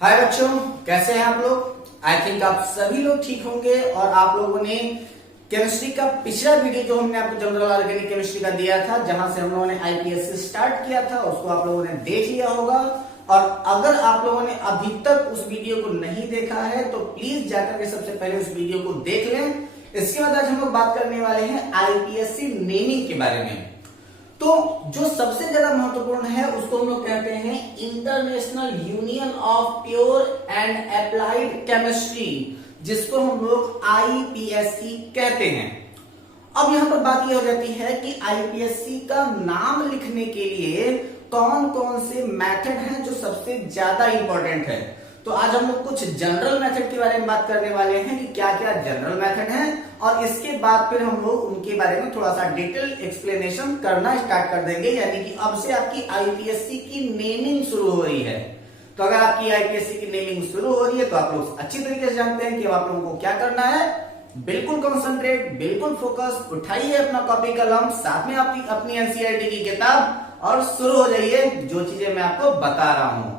हाय बच्चों, कैसे हैं आप लोग। आई थिंक आप सभी लोग ठीक होंगे और आप लोगों ने केमिस्ट्री का पिछला वीडियो जो हमने आपको जनरल ऑर्गेनिक केमिस्ट्री का दिया था, जहां से हम लोगों ने आईपीएससी स्टार्ट किया था, उसको आप लोगों ने देख लिया होगा। और अगर आप लोगों ने अभी तक उस वीडियो को नहीं देखा है तो प्लीज जाकर के सबसे पहले उस वीडियो को देख लें। इसके बाद आज हम लोग बात करने वाले हैं आईपीएससी नेमिंग के बारे में। तो जो सबसे ज्यादा महत्वपूर्ण है उसको हम लोग कहते हैं international union of pure and applied chemistry, जिसको हम लोग आईपीएससी कहते हैं। अब यहां पर बात यह हो जाती है कि आईपीएससी का नाम लिखने के लिए कौन कौन से मेथड हैं जो सबसे ज्यादा इंपॉर्टेंट है। तो आज हम लोग कुछ जनरल मेथड के बारे में बात करने वाले हैं कि क्या क्या जनरल मेथड है, और इसके बाद फिर हम लोग उनके बारे में थोड़ा सा डिटेल एक्सप्लेनेशन करना स्टार्ट कर देंगे। यानी कि अब से आपकी आईपीएससी की नेमिंग शुरू हो रही है। तो अगर आपकी आईपीएससी की नेमिंग शुरू हो रही है तो आप लोग अच्छी तरीके से जानते हैं कि अब आप लोगों को क्या करना है। बिल्कुल कॉन्सेंट्रेट, बिल्कुल फोकस, उठाइए अपना कॉपी कलम, साथ में आपकी अपनी एनसीईआरटी की किताब और शुरू हो जाइए जो चीजें मैं आपको बता रहा हूं।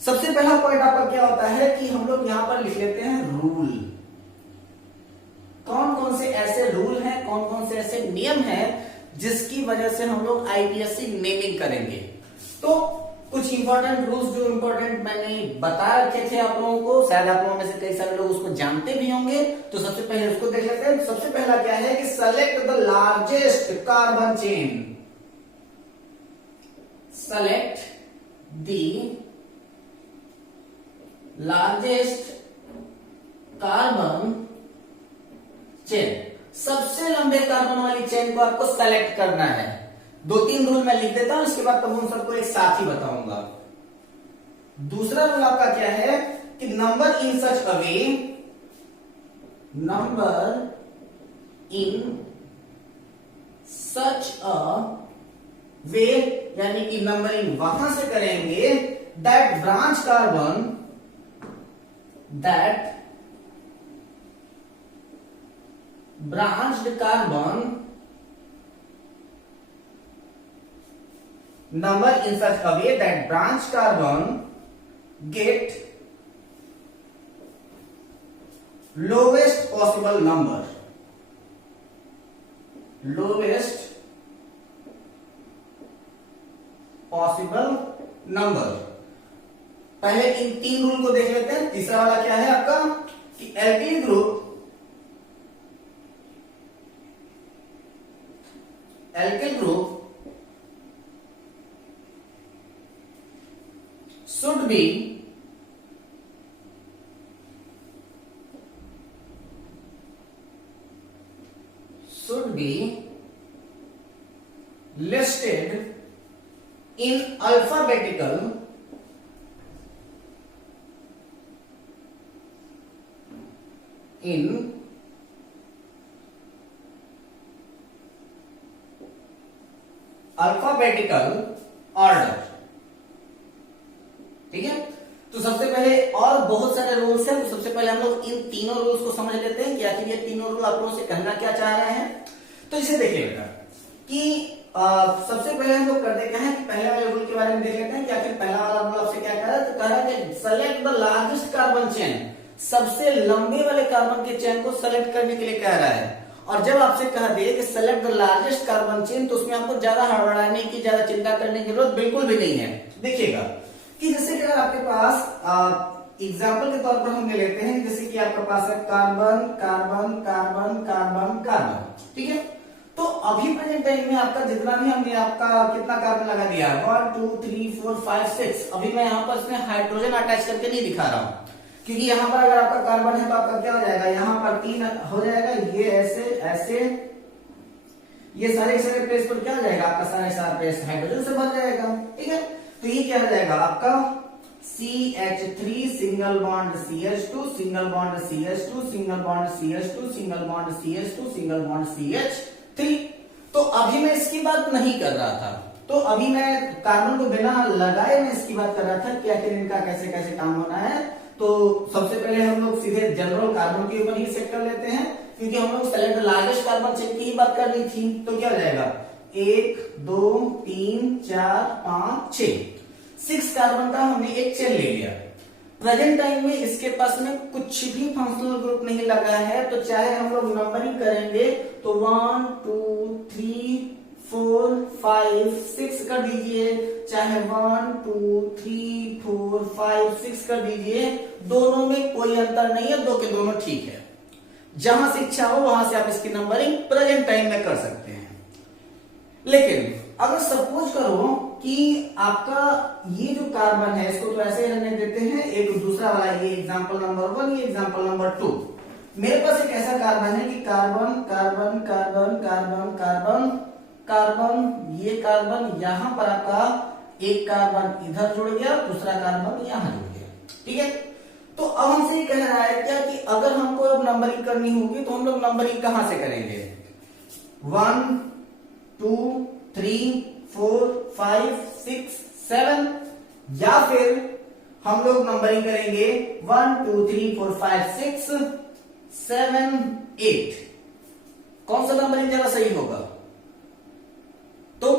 सबसे पहला पॉइंट आपका क्या होता है कि हम लोग यहां पर लिख लेते हैं रूल। कौन कौन से ऐसे रूल हैं, कौन कौन से ऐसे नियम हैं जिसकी वजह से हम लोग आईपीएससी नेमिंग करेंगे। तो कुछ इंपॉर्टेंट रूल्स जो इंपॉर्टेंट मैंने बता रखे थे आप लोगों को, शायद आप लोगों में से कई सारे लोग उसको जानते भी होंगे। तो सबसे पहले उसको देख लेते हैं। सबसे पहला क्या है कि select the largest carbon chain. Select the largest carbon chain. सबसे लंबे कार्बन वाली चेन को आपको सेलेक्ट करना है। दो तीन रूल मैं लिख देता हूं, इसके बाद तब उन सबको एक साथ ही बताऊंगा। दूसरा रूल आपका क्या है कि number in such a way, number in such a वे, यानी कि नंबरिंग वहां से करेंगे that branch carbon, that branched carbon number in such a way that branched carbon get lowest possible number, lowest possible number। पहले इन तीन rule को देख लेते हैं। तीसरा वाला क्या है आपका कि alkyl group, alkyl group should be listed in alphabetical alphabetical order. ठीक है, तो सबसे पहले और बहुत सारे रूल्स हैं। तो सबसे पहले हम लोग इन तीनों रूल्स को समझ लेते हैं कि आखिर ये तीनों रूल आप लोगों से कहना क्या चाह रहे हैं। तो इसे देखिए बेटा कि सबसे पहले हम लोग करते क्या है कि पहले वाले रूल के बारे में देख लेते हैं कि आखिर पहला वाला रूल आपसे क्या कह रहा है। तो कह रहा है कि select the largest carbon chain, सबसे लंबे वाले कार्बन के चेन को सेलेक्ट करने के लिए कह रहा है। और जब आपसे कह दिए कि select the largest carbon chain, तो उसमें आपको ज्यादा हड़बड़ाने की, ज्यादा चिंता करने की जरूरत बिल्कुल भी नहीं है। देखिएगा कि जैसे कि अगर आपके पास एग्जाम्पल के तौर पर हम ले लेते हैं, जैसे कि आपके पास है carbon carbon carbon carbon carbon. ठीक है, तो अभी प्रेजेंट टाइम में आपका जितना भी हमने आपका कितना कार्बन लगा दिया, 1 2 3 4 5 6। अभी मैं यहाँ पर इसमें हाइड्रोजन अटैच करके नहीं दिखा रहा हूं, क्योंकि यहां पर अगर आपका कार्बन है तो आपका क्या हो जाएगा, यहां पर 3 हो जाएगा, ये ऐसे ऐसे, ये सारे सारे प्लेस पर क्या हो जाएगा आपका, सारे प्लेस हाइड्रोजन से भर जाएगा। ठीक है, तो ये क्या हो जाएगा आपका CH3 single bond CH2 single bond CH2 single bond CH2 single bond CH2 single bond CH3। तो अभी मैं इसकी बात नहीं कर रहा था, तो अभी मैं कार्बन को बिना लगाए मैं इसकी बात कर रहा था कि आखिर इनका कैसे कैसे काम होना है। तो सबसे पहले हम लोग सीधे जनरल कार्बन के ऊपर ही सेट कर लेते हैं, क्योंकि हम लोग सेलेक्ट लार्जेस्ट कार्बन चेन की ही बात करनी थी। तो क्या हो जाएगा, 1 2 3 4 5 6 कार्बन का हमने एक चेन ले लिया। प्रेजेंट टाइम में इसके पास में कुछ भी फंक्शनल ग्रुप नहीं लगा है, तो चाहे हम लोग नंबरिंग करेंगे तो 1 2 3 4 5 6 कर दीजिए, चाहे 1 2 3 4 5 6 कर दीजिए, दोनों में कोई अंतर नहीं है, दो के दोनों ठीक है। जहां से इच्छा हो वहां से आप इसकी नंबरिंग प्रेजेंट टाइम में कर सकते हैं। लेकिन अगर सपोज करो कि आपका ये जो कार्बन है इसको तो ऐसे रहने देते हैं, एक दूसरा वाला ये एग्जांपल नंबर 1, ये एग्जांपल नंबर 2। मेरे पास एक ऐसा कार्बन है कि carbon carbon carbon carbon carbon carbon, ये कार्बन यहां पर आपका एक कार्बन इधर जुड़ गया, दूसरा कार्बन यहां जुड़ गया, ठीक है। तो अब हमसे ये कह रहा है क्या कि अगर हमको अब नंबरिंग करनी होगी तो हम लोग नंबरिंग कहां से करेंगे? 1 2 3 4 5 6 7, या फिर हम लोग नंबरिंग करेंगे 1 2 3 4 5 6 7 8। कौन सा नंबरिंग ज्यादा सही होगा? तो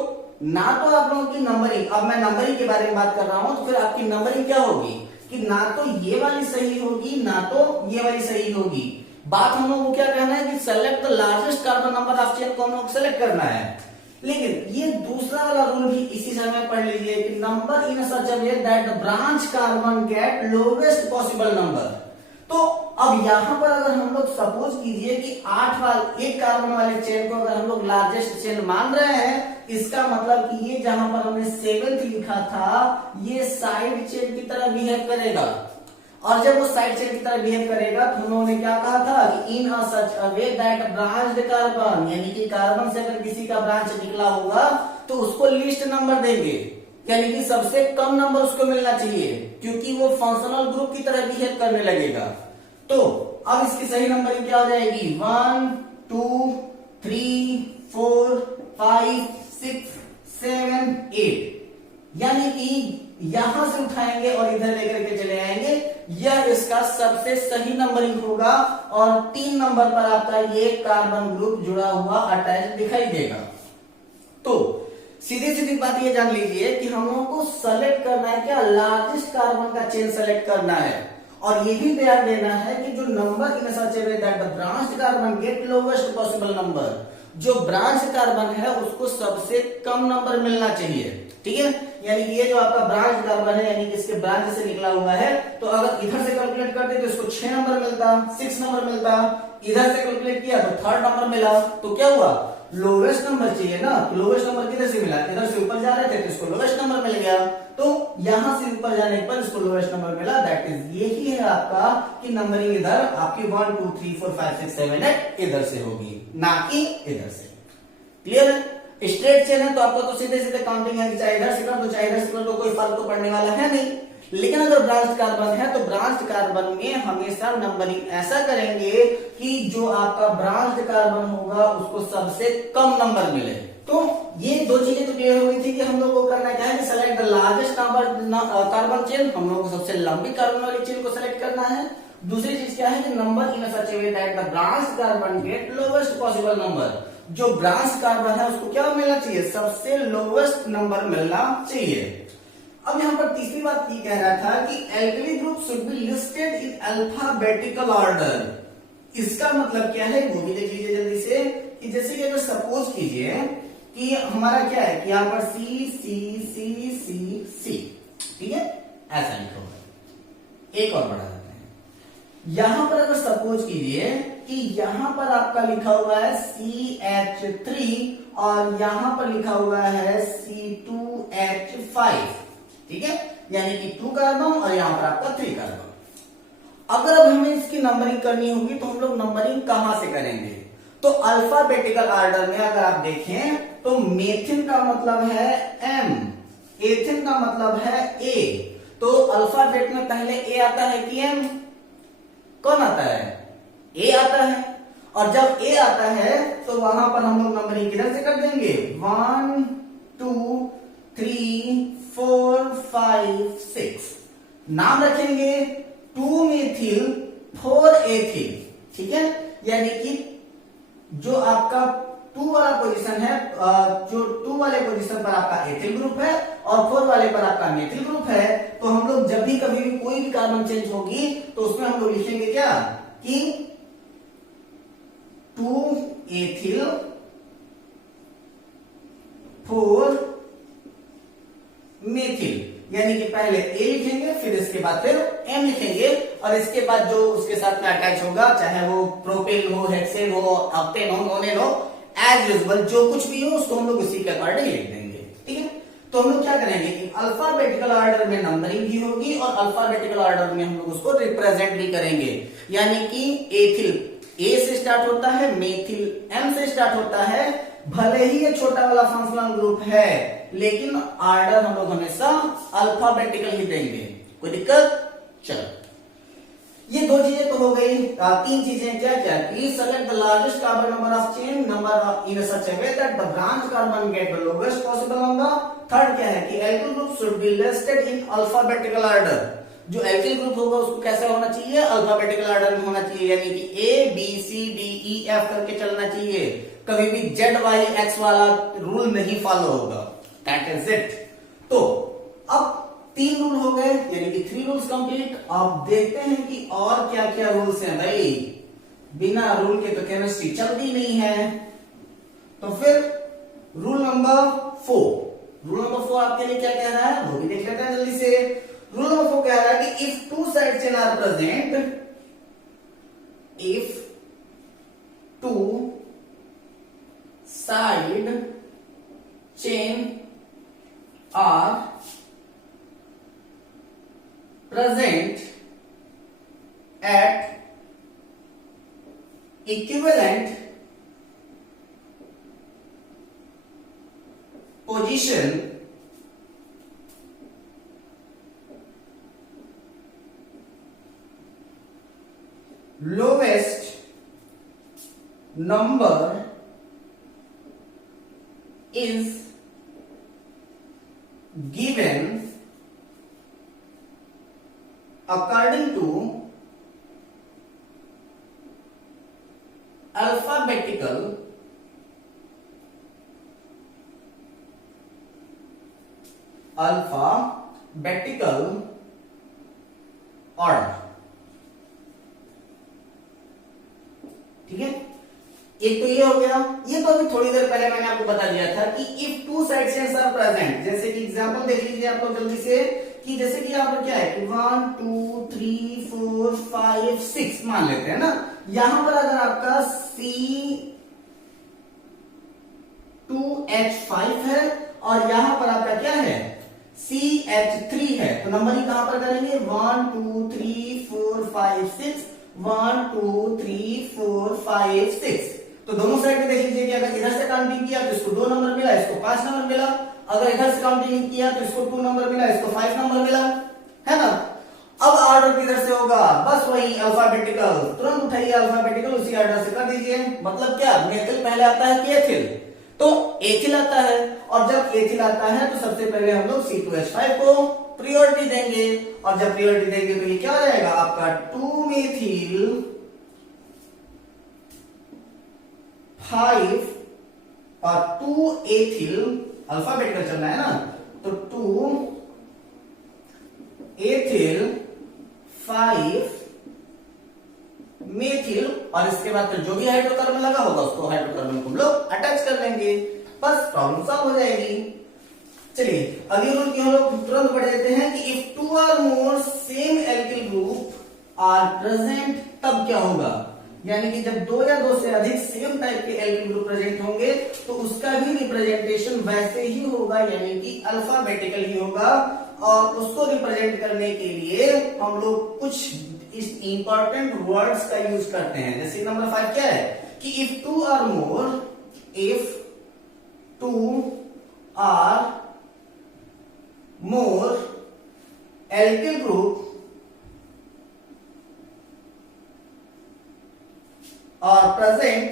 ना तो आप लोगों की नंबरिंग, अब मैं नंबरिंग के बारे में बात कर रहा हूं, तो फिर आपकी नंबरिंग क्या होगी कि ना तो ये वाली सही होगी ना तो ये वाली सही होगी। बात हम लोग को क्या कहना है कि select the largest carbon number of chain को हम लोग सेलेक्ट करना है। लेकिन ये दूसरा वाला रूल भी इसी समय पढ़ लीजिए कि number in such a way that the branch carbon get lowest possible number. तो अब यहां पर अगर हम लोग सपोज कीजिए कि 8 वाले एक कार्बन वाले चेन को अगर हम लोग लार्जेस्ट चेन मान रहे हैं, इसका मतलब कि ये जहां पर हमने 7th लिखा था ये साइड चेन की तरह बिहेव करेगा, और जब वो साइड चेन की तरह बिहेव करेगा तो हम लोगों ने क्या कहा था कि इन अ सच a way that branched carbon, यानी कि कार्बन से अगर किसी का ब्रांच निकला होगा तो उसको लिस्ट नंबर देंगे, यानी कि सबसे कम नंबर उसको मिलना चाहिए, क्योंकि वो फंक्शनल ग्रुप की तरह बिहेव करने लगेगा। तो अब इसकी सही नंबरिंग क्या हो जाएगी? 1 2 3 4 5 6 7 8, यानी कि यहां से उठाएंगे और इधर लेकर के चले आएंगे, यह इसका सबसे सही नंबरिंग होगा, और 3 नंबर पर आपका ये कार्बन ग्रुप जुड़ा हुआ अटैच दिखाई देगा। तो सीधी सीधी बात ये जान लीजिए कि हम लोगों को सेलेक्ट करना है क्या? लार्जेस्ट कार्बन का चेन सेलेक्ट करना है, और ये भी ध्यान देना है कि जो number in such a way that the branch carbon get lowest possible number, जो ब्रांच कार्बन है उसको सबसे कम नंबर मिलना चाहिए, ठीक है। यानी कि ये जो आपका ब्रांच कार्बन है, यानी कि इसके ब्रांच से निकला हुआ है, तो अगर इधर से कैलकुलेट करते तो इसको 6 नंबर मिलता, 6 नंबर मिलता, इधर से कैलकुलेट किया तो 3rd नंबर मिला, तो क्या हुआ? लोवेस्ट नंबर चाहिए ना, लोवेस्ट नंबर किधर से मिला? इधर से ऊपर जा रहे थे तो इसको लोवेस्ट नंबर मिल गया, तो यहां से ऊपर जाने पर इसको लोवेस्ट नंबर मिला। दैट इज यही है आपका कि नंबरिंग इधर आपकी 1 2 3 4 5 6 7 8 इधर से होगी, ना कि इधर से। क्लियर है? स्ट्रेट चेन है तो आपको तो सीधे सीधे काउंटिंग है कि चाहे इधर से कर दो चाहे इधर से कर दो, कोई फर्क तो पड़ने वाला है नहीं। लेकिन अगर ब्रांच कार्बन है तो ब्रांच कार्बन में हमेशा नंबरिंग ऐसा करेंगे कि जो आपका ब्रांच कार्बन होगा उसको सबसे कम नंबर मिले। तो ये दो चीजें तो क्लियर हो गई थी कि हम लोग को करना क्या है कि select the largest carbon chain, हम लोग को सबसे लंबी कार्बन वाली चेन को सेलेक्ट करना है। दूसरी चीज क्या है कि number in such a way that the branch carbon get lowest possible number, जो ब्रांच कार्बन है उसको क्या मिलना चाहिए? सबसे लोवेस्ट नंबर मिलना चाहिए। अब यहां पर तीसरी बात ये कह रहा था कि alkali group should be listed in alphabetical order. इसका मतलब क्या है वो भी देख लीजिए जल्दी से, कि जैसे कि अगर सपोज कीजिए कि हमारा क्या है कि यहां पर सी सी सी सी सी, ठीक है, ऐसा लिखा हुआ है। एक और बढ़ा देते हैं, यहां पर अगर सपोज कीजिए कि यहां पर आपका लिखा हुआ है CH3 और यहां पर लिखा हुआ है C2H5, ठीक है, यानी कि 2 कार्बन और यहां पर आपका 3 कार्बन। अगर अब हमें इसकी नंबरिंग करनी होगी तो हम लोग नंबरिंग कहां से करेंगे? तो अल्फाबेटिकल ऑर्डर में अगर आप देखें तो मेथिन का मतलब है M, एथिन का मतलब है A, तो अल्फाबेट में पहले A आता है कि M? कौन आता है? A आता है, और जब A आता है तो वहां पर हम लोग नंबरिंग किधर से कर देंगे? 1 2 3 4 5 6, नाम रखेंगे 2 मिथिल 4 एथिल, ठीक है, यानी कि जो आपका 2 वाला पोजीशन है, जो 2 वाले पोजीशन पर आपका एथिल ग्रुप है और 4 वाले पर आपका मेथिल ग्रुप है, तो हम लोग जब भी कभी भी कोई भी कार्बन चेंज होगी तो उसमें हम लोग लिखेंगे क्या कि 2 एथिल 4 मेथिल, यानी कि पहले ए लिखेंगे फिर इसके बाद फिर एम लिखेंगे, और इसके बाद जो उसके साथ में अटैच होगा चाहे वो प्रोपेन हो, हेक्सेन हो, ऑक्टेन हो, नोनेन हो, एज यूजुअल जो कुछ भी हो उसको हम लोग उसी के अकॉर्डिंग लिख देंगे। ठीक है, तो हम लोग क्या करेंगे कि अल्फाबेटिकल ऑर्डर में नंबरिंग भी होगी और अल्फाबेटिकल ऑर्डर में हम लोग उसको रिप्रेजेंट भी करेंगे, यानी कि एथिल ए से स्टार्ट होता है, मेथिल एम से स्टार्ट होता है, भले ही ये छोटा वाला फंक्शनल ग्रुप है लेकिन ऑर्डर हम लोग हमेशा अल्फाबेटिकल ही देंगे। कोई दिक्कत? चलो ये 2 चीजें तो हो गई। 3 चीजें क्या क्या कि select the largest carbon number of chain number in such A way that the branch carbon get the lowest possible number. Third क्या है कि alkyl group should be listed in alphabetical order. जो एल्किल ग्रुप होगा उसको कैसा होना चाहिए? Alphabetical order में होना चाहिए, यानी कि A B C D E F करके चलना चाहिए, कभी भी जेड वाई एक्स वाला रूल नहीं फॉलो होगा। That is it. तो अब 3 रूल हो गए, यानी कि 3 रूल्स कंप्लीट। अब देखते हैं कि और क्या क्या रूल्स हैं भाई। बिना रूल के तो केमिस्ट्री चलती नहीं है। तो फिर रूल नंबर 4 आपके लिए क्या कह रहा है वो भी देख लेते हैं जल्दी से। रूल नंबर 4 कह रहा है कि if 2 side chain are present, if 2 side chain are present at equivalent position lowest number is given according to alphabetical order। ठीक है, एक तो ये हो गया। ये तो अभी थोड़ी देर पहले मैंने आपको बता दिया था कि if 2 side chains are present, जैसे कि एग्जांपल देख लीजिए आप लोग जल्दी से, कि जैसे कि यहाँ पर क्या है कि 1 2 3 4 5 6 मान लेते हैं ना। यहां पर अगर आपका C2H5 है और यहां पर आपका क्या है CH3 है, तो नंबरिंग कहां पर करेंगे? 1 2 3 4 5 6 1 2 3 4 5 6। तो दोनों साइड में देख लीजिए कि अगर इधर से काउंटिंग किया तो इसको 2 नंबर मिला, इसको 5 नंबर मिला। अगर इधर से काउंटिंग किया तो इसको 2 नंबर मिला, इसको 5 नंबर मिला, है ना। अब ऑर्डर किधर से होगा? बस वही अल्फाबेटिकल। तुरंत उठाइए अल्फाबेटिकल, उसी ऑर्डर से कर दीजिए। मतलब क्या, मेथिल पहले आता है कि एथिल? तो एथिल आता है, और जब एथिल आता है तो सबसे पहले हम लोग C2H5 को प्रियोरिटी देंगे, और जब प्रियोरिटी देंगे तो ये क्या हो जाएगा आपका 2 मेथिल 5 और 2 एथिल, अल्फाबेटिकल चलना है ना, तो 2 एथिल 5 मेथिल, और इसके बाद फिर जो भी हाइड्रोकार्बन लगा होगा उसको हाइड्रोकार्बन को हम लोग अटैच कर लेंगे, बस प्रॉब्लम सॉल्व हो जाएगी। चलिए अगले रूल की हम लोग तुरंत पढ़ लेते हैं कि if 2 or more same alkyl group are present, तब क्या होगा? यानी कि जब 2 या 2 से अधिक सेम टाइप के एल्किल ग्रुप प्रेजेंट होंगे तो उसका भी रिप्रेजेंटेशन वैसे ही होगा, यानी कि अल्फाबेटिकल ही होगा। और उसको रिप्रेजेंट करने के लिए हम लोग कुछ इस इंपॉर्टेंट वर्ड्स का यूज करते हैं। जैसे नंबर 5 क्या है कि if 2 or more, if 2 are more alkyl group are present,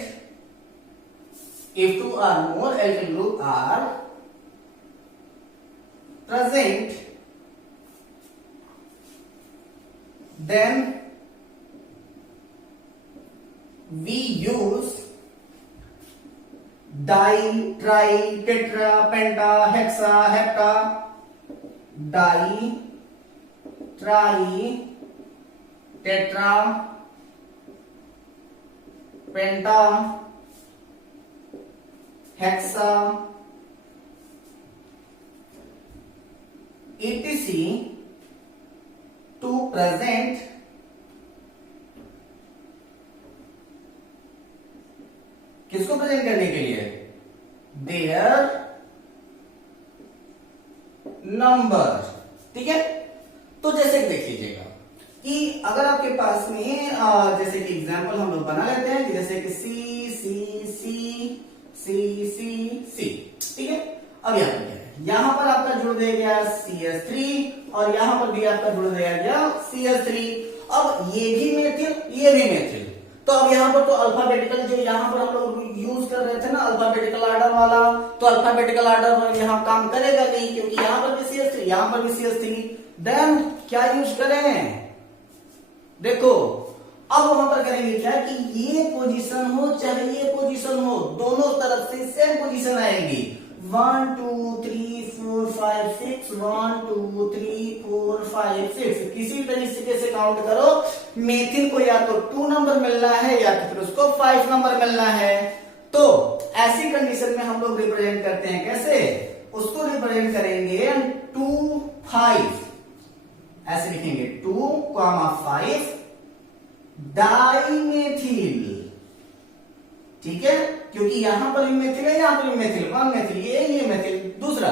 if 2 or more alkyl group are present, then we use di, tri, tetra, penta, hexa, hepta di tri tetra penta hexa etc to present किसको present करने के लिए their number. ठीक है, तो जैसे कि देख लीजिएगा कि अगर आपके पास में जैसे कि एग्जांपल हम लोग बना लेते हैं कि जैसे कि सी सी सी सी सी सी। ठीक है, अब यहाँ पर क्या है, यहां पर आपका जुड़ दिया गया CH3 और यहां पर भी आपका जुड़ दिया गया CH3। अब ये भी मेथिल ये भी मेथिल, तो अब यहाँ पर तो अल्फाबेटिकल जो यहाँ पर हम लोग यूज कर रहे थे ना अल्फाबेटिकल ऑर्डर वाला, तो अल्फाबेटिकल ऑर्डर यहाँ काम करेगा नहीं क्योंकि यहाँ पर भी CH3 यहाँ पर भी CH3। देन क्या यूज करें, देखो अब वहां पर करेंगे क्या कि ये पोजीशन हो चाहे ये पोजीशन हो, दोनों तरफ से सेम पोजीशन आएगी। 1 2 3 4 5 6 1 2 3 4 5 6 किसी तरीके से काउंट करो, मेथिल को या तो 2 नंबर मिलना है या तो फिर उसको 5 नंबर मिलना है। तो ऐसी कंडीशन में हम लोग रिप्रेजेंट करते हैं कैसे, उसको रिप्रेजेंट करेंगे 2 5 ऐसे लिखेंगे 2, 5 डाइमेथिल। ठीक है, क्योंकि यहां पर भी मेथिल है यहां पर भी मेथिल, 1 मेथिल ये मेथिल दूसरा,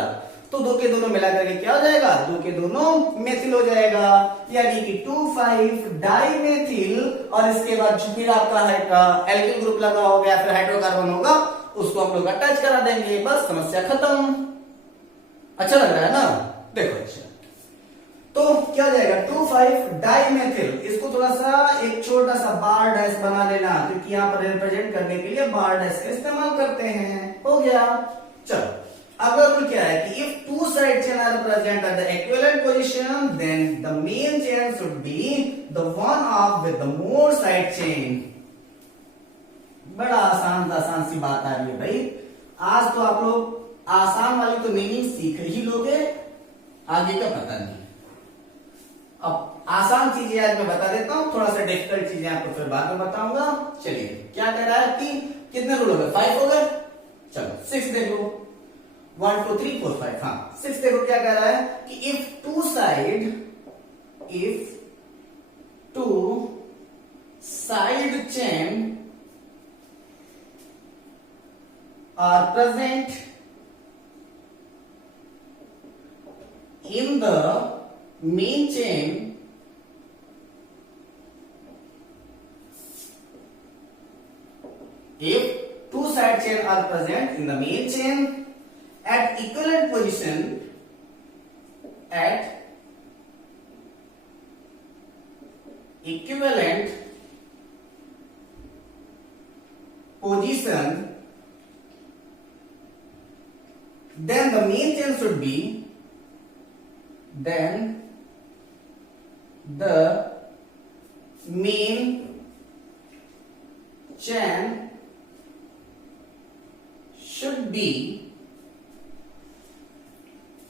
तो दो के दोनों मिला करके क्या हो जाएगा, दो के दोनों मेथिल हो जाएगा, यानी कि 2 5 डाइमेथिल। और इसके बाद फिर आपका एल्किल ग्रुप लगा हो गया, फिर हाइड्रोकार्बन होगा, उसको हम लोग अटैच करा देंगे, बस समस्या खत्म। अच्छा लग रहा है ना, देखो अच्छा तो क्या हो जाएगा 2 5 डाइमेथिल। इसको थोड़ा सा एक छोटा सा बार डैश बना लेना क्योंकि यहाँ पर रिप्रेजेंट करने के लिए बार डैश का इस्तेमाल करते हैं। हो गया, चलो अगला रूल क्या है कि if two side chain are present at the equivalent position then the main chain should be the one of with the more side chain. बड़ा आसान सी बात आ रही है भाई, आज तो आप लोग आसान वाली तो मीनिंग सीख ही लोगे, आगे का पता नहीं। अब आसान चीजें आज मैं बता देता हूं, थोड़ा सा डिफिकल्ट चीजें आपको फिर बाद में बताऊंगा। चलिए क्या कह रहा है कि कितने रूल हो गए, 5 हो गए, चलो 6 देखो 1 2 3 4 5। हाँ 6 देखो क्या कह रहा है कि if two side chain are present in the main chain if two side chain are present in the main chain at equivalent position then the main chain should be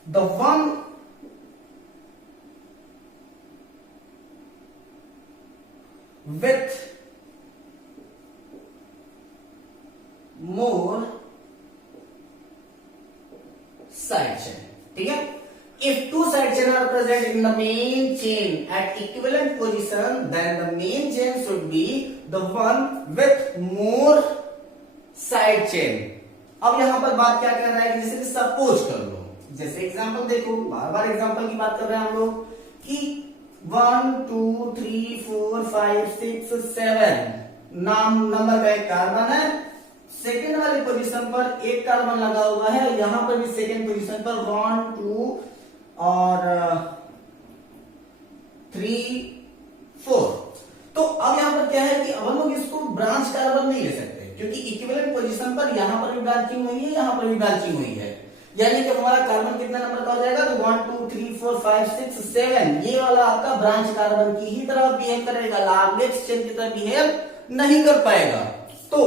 the one with more side chain। ठीक है, if two side chain are present in the main chain at equivalent position then the main chain should be the one with more side chain। अब यहां पर बात क्या कर रहा है, जैसे कि सपोज कर लो, जैसे एग्जांपल देखो, बार बार एग्जांपल की बात कर रहे हैं हम लोग कि 1 2 3 4 5 6 7 नंबर का एक कार्बन है, सेकेंड वाली पोजीशन पर एक कार्बन लगा हुआ है, यहां पर भी सेकेंड पोजीशन पर 1 2 और 3 4। तो अब यहां पर क्या है कि अब हम लोग इसको ब्रांच कार्बन नहीं ले सकते क्योंकि इक्विवेलेंट पोजीशन पर यहां पर भी ब्रांचिंग हुई है, यहां पर भी ब्रांचिंग हुई है, यानी कि हमारा कार्बन कितना नंबर का हो जाएगा, तो 1 2 3 4 5 6 7 ये वाला आपका ब्रांच कार्बन की ही तरह बिहेव करेगा, लॉन्गेस्ट चेन की तरह बिहेव नहीं कर पाएगा। तो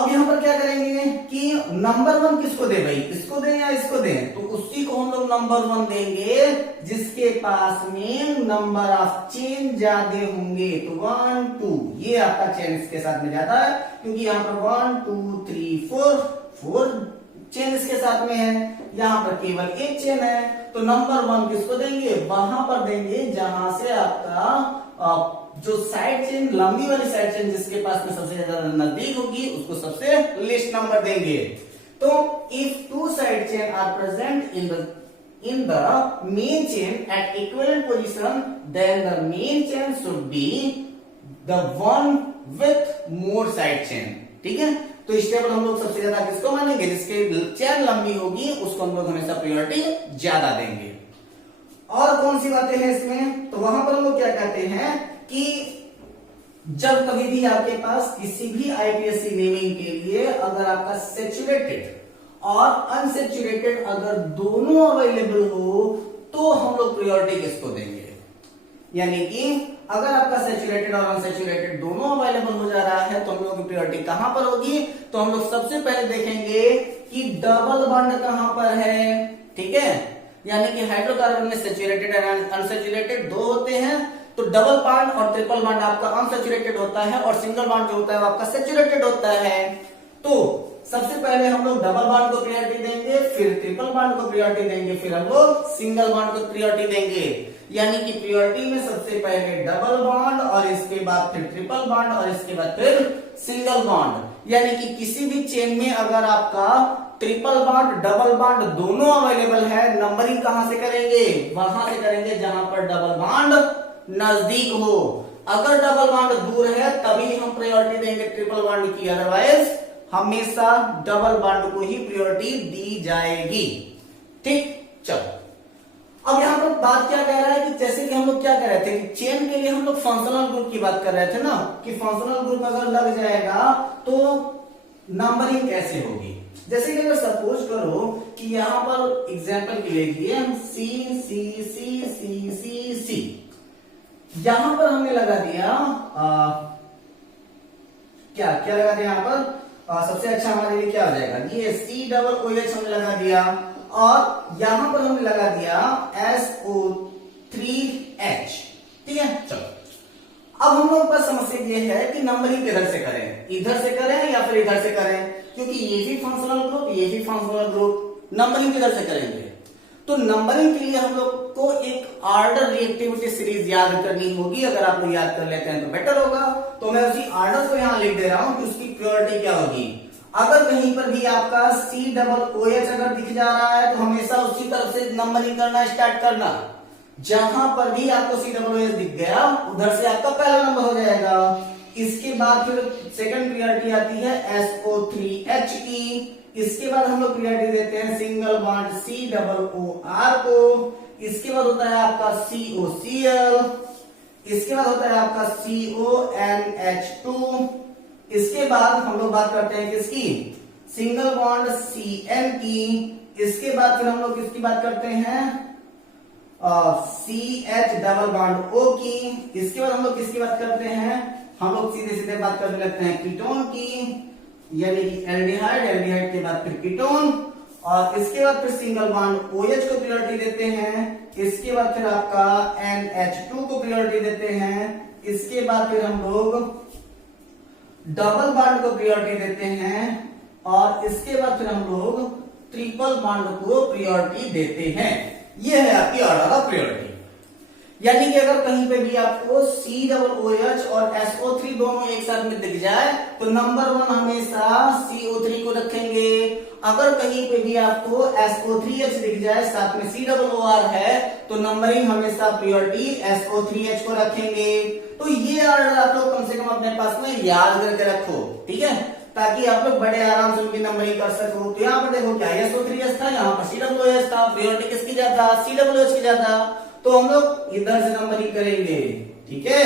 अब यहां पर क्या करेंगे कि नंबर 1 किसको दे भाई, इसको दें या इसको दें, तो उसी को हम लोग नंबर 1 देंगे जिसके पास में नंबर ऑफ चेन ज्यादा होंगे। तो 1 2 ये आपका चेन इसके साथ में ज्यादा है, क्योंकि यहाँ पर 1 2 3 4 चेन इसके साथ में है, यहाँ पर केवल एक चेन है। तो नंबर 1 किसको देंगे, वहां पर देंगे जहां से आपका जो साइड चेन, लंबी वाली साइड चेन जिसके पास में सबसे ज्यादा नजदीक होगी उसको सबसे लिस्ट नंबर देंगे। तो if two side chain are present in the main chain at equivalent position, then the main chain should be the one with more side chain। ठीक है, तो इस टेबल हम लोग सबसे ज्यादा किसको मानेंगे, जिसके चेन लंबी होगी उसको हम लोग हमेशा प्रायोरिटी ज्यादा देंगे। और कौन सी बातें हैं इसमें, तो वहां पर हम लोग क्या कहते हैं कि जब कभी भी आपके पास किसी भी आईपीएससी नेमिंग के लिए अगर आपका सैचुरेटेड और अनसैचुरेटेड अगर दोनों अवेलेबल हो तो हम लोग प्रायोरिटी किसको देंगे। यानी कि अगर आपका सैचुरेटेड और अनसैचुरेटेड दोनों अवेलेबल हो जा रहा है तो हम लोग की प्रायोरिटी कहां पर होगी, तो हम लोग सबसे पहले देखेंगे कि डबल बॉन्ड कहां पर है। ठीक है, यानी कि हाइड्रोकार्बन में सैचुरेटेड और अनसैचुरेटेड दो होते हैं, तो डबल बॉन्ड और ट्रिपल बॉन्ड आपका अनसैचुरेटेड होता है और सिंगल बॉन्ड जो होता है वो आपका सैचुरेटेड होता है। तो सबसे पहले हम लोग डबल बॉन्ड को प्रायोरिटी देंगे, फिर ट्रिपल बॉन्ड को प्रायोरिटी देंगे, फिर हम लोग सिंगल बॉन्ड को प्रायोरिटी देंगे। यानी कि प्रायोरिटी में सबसे पहले डबल बॉन्ड और इसके बाद फिर ट्रिपल बॉन्ड और इसके बाद फिर सिंगल बॉन्ड। यानी कि किसी भी चेन में अगर आपका ट्रिपल बॉन्ड डबल बॉन्ड दोनों अवेलेबल है, नंबरिंग कहां से करेंगे, वहां से करेंगे जहां पर डबल बॉन्ड नजदीक हो। अगर डबल बॉन्ड दूर है तभी हम प्रायोरिटी देंगे ट्रिपल बॉन्ड की, अदरवाइज हमेशा डबल बॉन्ड को ही प्रायोरिटी दी जाएगी। ठीक, चलो अब यहां पर बात क्या कह रहा है कि जैसे कि हम लोग क्या कर रहे थे कि चेन के लिए हम लोग फंक्शनल ग्रुप की बात कर रहे थे ना, कि फंक्शनल ग्रुप अगर लग जाएगा तो नंबरिंग कैसे होगी। जैसे कि अगर सपोज करो कि यहां पर एग्जांपल के लिए हम सी सी सी सी सी सी, यहां पर हमने लगा दिया क्या क्या लगा दिया यहां पर, सबसे अच्छा हमारे लिए क्या हो जाएगा, ये सी डबल ओ एच हमने लगा दिया और यहां पर हमने लगा दिया SO3H। ठीक है, चलो अब हम लोग पास समस्या ये है कि नंबरिंग किधर से करें, इधर से करें या फिर इधर से करें, क्योंकि ये भी फंक्शनल ग्रुप ये भी फंक्शनल ग्रुप, नंबरिंग किधर से करेंगे। तो नंबरिंग के लिए हम लोग को एक ऑर्डर रिएक्टिविटी सीरीज याद करनी होगी। अगर आप लोग याद कर लेते हैं तो बेटर होगा। तो मैं उसी ऑर्डर को यहां लिख दे रहा हूं कि उसकी प्रायोरिटी क्या होगी। अगर कहीं पर भी आपका सी डबल ओ एच अगर दिख जा रहा है तो हमेशा उसी तरफ से नंबरिंग करना स्टार्ट करना। जहां पर भी आपको सी डबल ओ एच दिख गया उधर से आपका पहला नंबर हो जाएगा। इसके बाद फिर सेकंड प्रायोरिटी आती है SO3H की। इसके बाद हम लोग प्रायोरिटी देते हैं single bond C double O R को। इसके बाद होता है आपका COCl। इसके बाद होता है आपका CONH2। इसके बाद हम लोग बात करते हैं किसकी, सिंगल बॉन्ड CN की। इसके बाद फिर हम लोग किसकी बात करते हैं, CH डबल बॉन्ड O की। इसके बाद हम लोग किसकी बात करते हैं, हम लोग सीधे सीधे बात करने लगते हैं कीटोन की, यानी कि एल्डिहाइड, एल्डिहाइड के बाद फिर कीटोन और इसके बाद फिर सिंगल बॉन्ड OH को प्रायोरिटी देते हैं। इसके बाद फिर आपका NH2 को प्रायोरिटी देते हैं। इसके बाद फिर हम लोग डबल बॉन्ड को प्रायोरिटी देते हैं और इसके बाद फिर हम लोग ट्रिपल बॉन्ड को प्रायोरिटी देते हैं। यह है आपकी ऑर्डर ऑफ प्रायोरिटी। यानी कि अगर कहीं पे भी आपको सी डबल ओ एच और SO3 दोनों एक साथ में दिख जाए तो नंबर 1 हमेशा CO3 को रखेंगे। अगर कहीं पे भी आपको SO3H दिख जाए साथ में C डबल ओ आर है तो नंबरिंग हमेशा प्रायोरिटी SO3H को रखेंगे। तो ये ऑर्डर आप लोग कम से कम अपने पास में याद करके रखो, ठीक है, ताकि आप लोग बड़े आराम से उनकी नंबरिंग कर सको। तो यहाँ पर देखो क्या SO3H था, यहाँ पर C डबल ओ एच था, प्रायोरिटी किसकी ज्यादा, C डबल ओ एच की ज्यादा, तो हम लोग इधर से नंबरिंग करेंगे। ठीक है,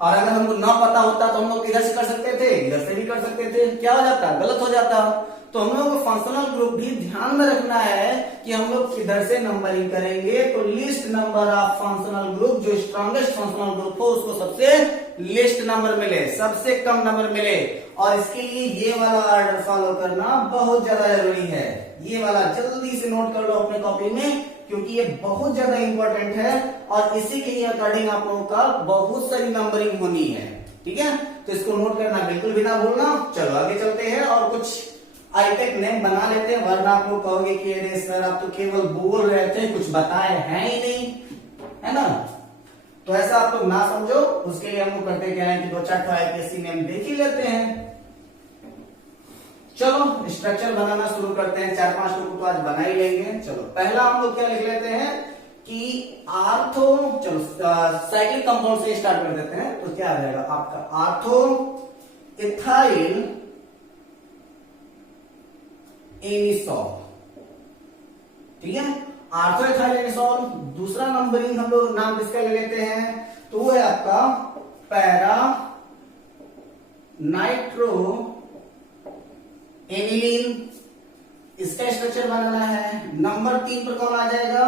और अगर हमको ना पता होता तो हम लोग इधर से कर सकते थे, इधर से भी कर सकते थे, क्या हो जाता, गलत हो जाता। तो हम लोग को फंक्शनल ग्रुप भी ध्यान में रखना है कि हम लोग किधर से नंबरिंग करेंगे। तो list number of functional group, जो स्ट्रॉन्गेस्ट फंक्शनल ग्रुप हो उसको सबसे लिस्ट नंबर मिले, सबसे कम नंबर मिले। और इसके लिए ये वाला ऑर्डर फॉलो करना बहुत ज्यादा जरूरी है। ये वाला जल्दी से नोट कर लो अपने कॉपी में, क्योंकि ये बहुत ज्यादा इंपॉर्टेंट है और इसी के अकॉर्डिंग आप लोगों का बहुत सारी नंबरिंग होनी है। ठीक है, तो इसको नोट करना बिल्कुल भी ना भूलना। चलो आगे चलते हैं और कुछ आईटेक नेम बना लेते हैं, वरना आप लोग कहोगे कि अरे सर आप तो केवल बोल रहे थे, कुछ बताए हैं ही नहीं, है ना। तो ऐसा आप लोग ना समझो, उसके लिए हम लोग करते क्या है कि 2-4 आईपीएससी नेम देख ही लेते हैं। चलो स्ट्रक्चर बनाना शुरू करते हैं, 4-5 लोग तो आज बना ही लेंगे। चलो पहला हम लोग क्या लिख लेते हैं कि आर्थो, चलो साइक्लिक कंपाउंड से स्टार्ट कर देते हैं। तो क्या आ जाएगा आपका आर्थो इथाइल एनिसॉल। ठीक है, आर्थो इथाइल एनिसॉल। दूसरा नंबरिंग हम लोग नाम किसका ले लेते हैं, तो वो है आपका पैरा नाइट्रो एनिलीन। इसका स्ट्रक्चर बनाना है। नंबर 3 पर कौन आ जाएगा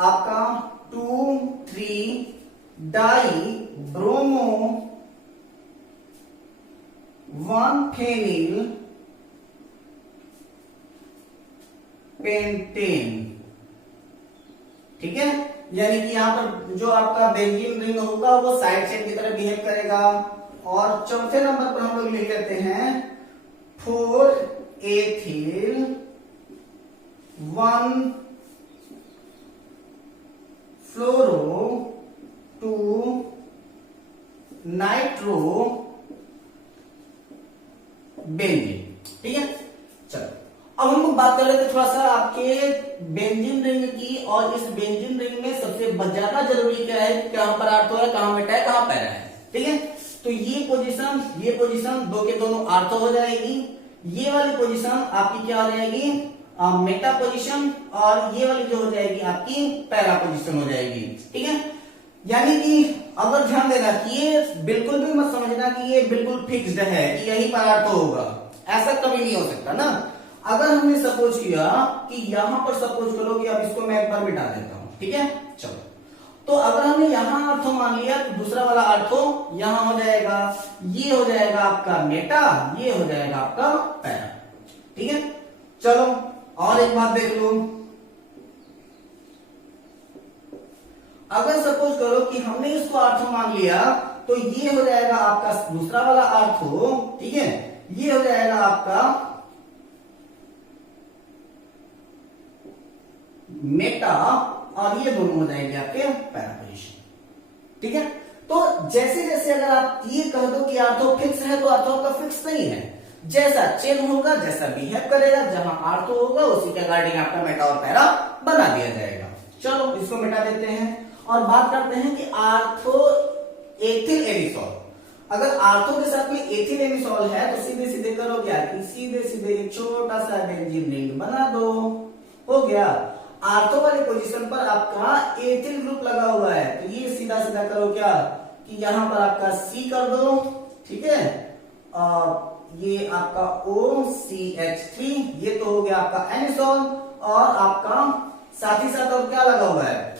आपका 2,3 डाई ब्रोमो 1-फेनिल पेंटेन। ठीक है, यानी कि यहां पर जो आपका बेंजीन रिंग होगा वो साइड चेन की तरह बिहेव करेगा। और चौथे नंबर पर हम लोग लिख लेते हैं 4-एथिल 1-फ्लोरो 2-नाइट्रो बेंजीन। ठीक है, चलो अब हम लोग बात कर लेते हैं थोड़ा सा आपके बेंजीन रिंग की। और इस बेंजीन रिंग में सबसे ज्यादा जरूरी क्या है, कहां पर आर्थो है, कहां मेटा है, कहां पैरा है। ठीक है, तो ये पोजीशन दो के दोनों आर्थो हो जाएगी। ये वाली पोजीशन आपकी क्या हो जाएगी, मेटा पोजीशन। और ये वाली जो हो जाएगी आपकी पैरा पोजीशन हो जाएगी। ठीक है, यानी कि अगर ध्यान देना कि ये बिल्कुल भी मत समझना कि ये बिल्कुल फिक्स्ड है कि यहीं पर आर्थो होगा, ऐसा कभी नहीं हो सकता ना। अगर हमने सपोज किया कि यहां पर सपोज करो कि अब इसको मैं एक बार मिटा देता हूं। ठीक है, चलो तो अगर हमने यहां आर्थो मान लिया तो दूसरा वाला आर्थो यहां हो जाएगा। ये हो जाएगा आपका मेटा, ये हो जाएगा आपका पैरा। ठीक है, चलो और एक बात देख लो। अगर सपोज करो कि हमने इसको आर्थो मान लिया तो ये हो जाएगा आपका दूसरा वाला आर्थो। ठीक है, ये हो जाएगा आपका मेटा और ये दोनों हो जाएंगे आपके पैरा पोजीशन। ठीक है, तो जैसे जैसे अगर आप ये कह दो कि आर्थो फिक्स है तो आर्थो का फिक्स नहीं है। जैसा चेन होगा, जैसा बिहेव करेगा, जहां आर्थो होगा उसी के अकॉर्डिंग आपका मेटा और पैरा बना दिया जाएगा। चलो इसको मिटा देते हैं और बात करते हैं कि आर्थो एथिल एनिसॉल। अगर आर्थो के साथ में एथिल एनिसॉल है तो सीधे सीधे करो क्या कि सीधे सीधे एक छोटा सा बेंजीन रिंग बना दो, हो गया। आर्थो वाली पोजीशन पर आपका एथिल ग्रुप लगा हुआ है तो ये सीधा सीधा करो क्या कि यहां पर आपका C कर दो। ठीक है, और ये आपका OCH3, ये तो हो गया आपका एनिसॉल। और आपका साथ ही साथ और क्या लगा हुआ है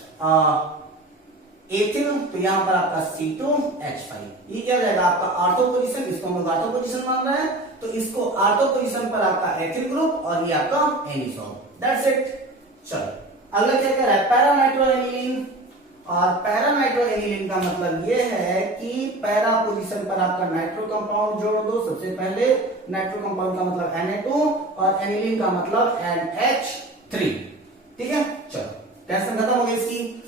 एथिल, तो यहां पर आपका C2H5। ये क्या हो जाएगा आपका आर्थो पोजीशन, इसको हम लोग आर्थो पोजीशन मान रहे हैं तो इसको आर्थो पोजीशन पर आपका एथिल ग्रुप और ये आपका एनिसॉल। That's it. चलो अगला क्या कह रहा है पैरा नाइट्रो एनिलीन। और पैरा नाइट्रो एनिलीन का मतलब ये है कि पैरा पोजीशन पर आपका नाइट्रो कंपाउंड जोड़ दो। सबसे पहले नाइट्रो कंपाउंड का मतलब Na2 और एनिलीन का मतलब NH3। ठीक है, चलो टेंशन खत्म हो गई इसकी।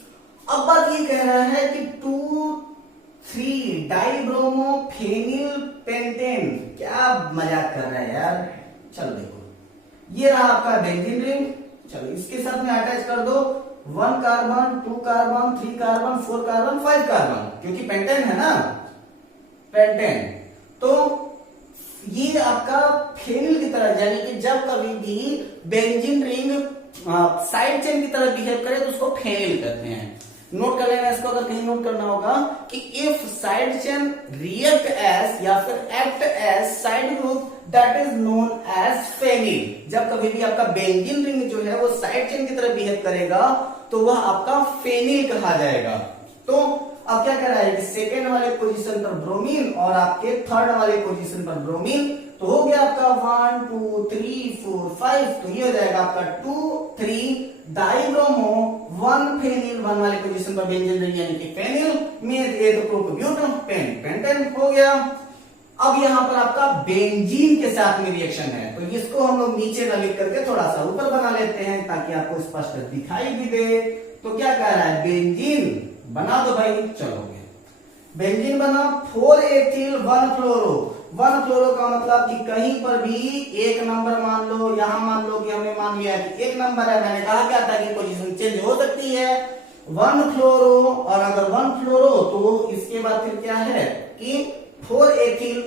अब बात ये कह रहा है कि 2,3 डाइब्रोमो फेनिल पेंटेन। क्या मजाक कर रहा है यार। चलो देखो ये रहा आपका बेंजीन रिंग। चलो इसके साथ में अटैच कर दो 1 carbon 2 carbon 3 carbon 4 carbon 5 carbon, क्योंकि पेंटेन है ना, पेंटेन। तो ये आपका फेनिल की तरह, यानी कि जब कभी भी बेंजीन रिंग साइड चेन की तरह बिहेव करे तो उसको फेनिल कहते हैं। नोट कर लेना इसको, अगर कहीं नोट करना होगा कि if side chain react as या फिर act as side group that is known as phenyl. जब कभी भी आपका बेंजीन रिंग जो है वो साइड चेन की तरह बिहेव करेगा तो वह आपका फेनिल कहा जाएगा। तो अब क्या कह रहा है कि सेकेंड वाले पोजीशन पर ब्रोमीन और आपके थर्ड वाले पोजीशन पर ब्रोमीन, तो हो गया आपका 1 2 3 4 5, तो ये हो जाएगा आपका 2 3 डाइब्रोमो 1 फेनिल 1 वाले पोजीशन पर बेंजीन रिंग यानी कि फेनिल में ये तो प्रोपोब्यूटन पेंटेन हो गया। अब यहां पर आपका बेंजीन के साथ में रिएक्शन है, तो इसको हम लोग नीचे न लिख करके थोड़ा सा ऊपर बना लेते हैं ताकि आपको स्पष्ट दिखाई भी दे। तो क्या कह रहा है, बेंजीन बना दो भाई, चलो बेंजीन बना 4 एथिल 1 फ्लोरो। 1 फ्लोरो का मतलब कि कहीं पर भी एक नंबर मान लो, यहां मान लो कि हमने मान लिया कि एक नंबर है, मैंने कहा क्या था कि पोजीशन चेंज हो सकती है। 1 फ्लोरो, और अगर 1 फ्लोरो तो इसके बाद फिर क्या है कि 4 एथिल।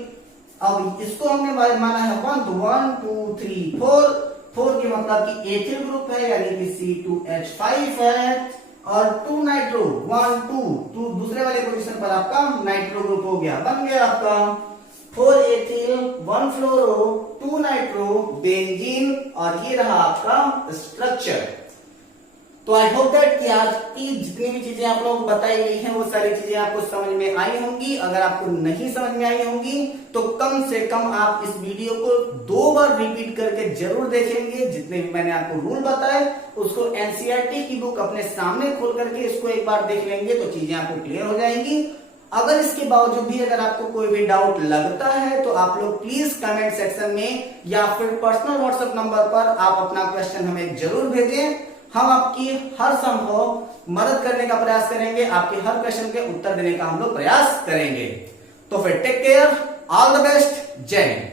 अब इसको हमने माना है 1 2 3 4, 4 के मतलब कि एथिल ग्रुप है यानी कि C2H5 है, और 2 नाइट्रो 1 2 दूसरे वाले पोजीशन पर आपका नाइट्रो ग्रुप हो गया, बन गया आपका 4 एथिल 1 फ्लोरो 2 नाइट्रो बेंजीन, और ये रहा आपका स्ट्रक्चर। तो आई होप दैट कि आज की जितनी भी चीजें आप लोग बताई गई हैं वो सारी चीजें आपको समझ में आई होंगी। अगर आपको नहीं समझ में आई होंगी तो कम से कम आप इस वीडियो को 2 बार रिपीट करके जरूर देखेंगे। जितने भी मैंने आपको रूल बताए उसको एनसीईआरटी की बुक अपने सामने खोल करके इसको एक बार देख लेंगे तो चीजें आपको क्लियर हो जाएंगी। अगर इसके बावजूद भी अगर आपको कोई भी डाउट लगता है तो आप लोग प्लीज कमेंट सेक्शन में या फिर पर्सनल व्हाट्सएप नंबर पर आप अपना क्वेश्चन हमें जरूर भेजें। हम आपकी हर संभव मदद करने का प्रयास करेंगे, आपके हर क्वेश्चन के उत्तर देने का हम लोग प्रयास करेंगे। तो फिर take care, all the best, जय हिंद।